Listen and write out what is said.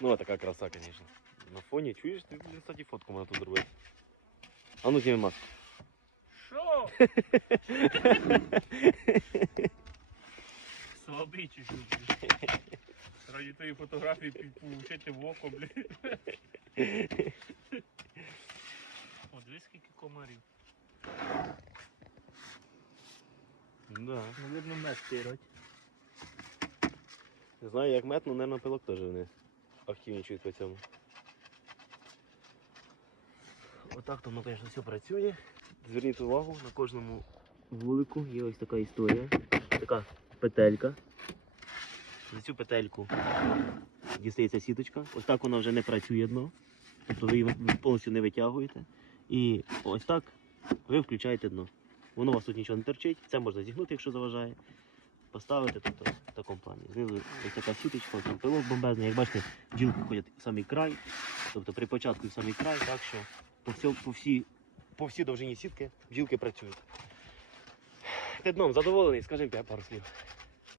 Ну, а така краса, звісно. На фоні, чуєш, ти, блін, кстати, фотку можна тут зробити. А ну зніми маску. Що? Слабий чуть-чуть. Раді тої фотографії получити в око, блін. О, дивись, скільки комарів. Да. Навірно, мед стирать. Не знаю, як мед, але, мабуть, пилок теж вони активнічують по цьому. Отак то, ну, звісно, все працює. Зверніть увагу, на кожному вулику є ось така історія. Така петелька. За цю петельку дістається сіточка. Ось так вона вже не працює дно. Тобто ви її повністю не витягуєте. І ось так ви включаєте дно. Воно у вас тут нічого не торчить, це можна зігнути, якщо заважає. Поставити тобто, в такому плані. Знизу ось така сіточка, там пилок бомбезний. Як бачите, бджілки ходять в самий край. Тобто при початку в самий край, так що по, всьо, по, всі, по всій довжині сітки бджілки працюють. Ти дном задоволений, скажи пару слів.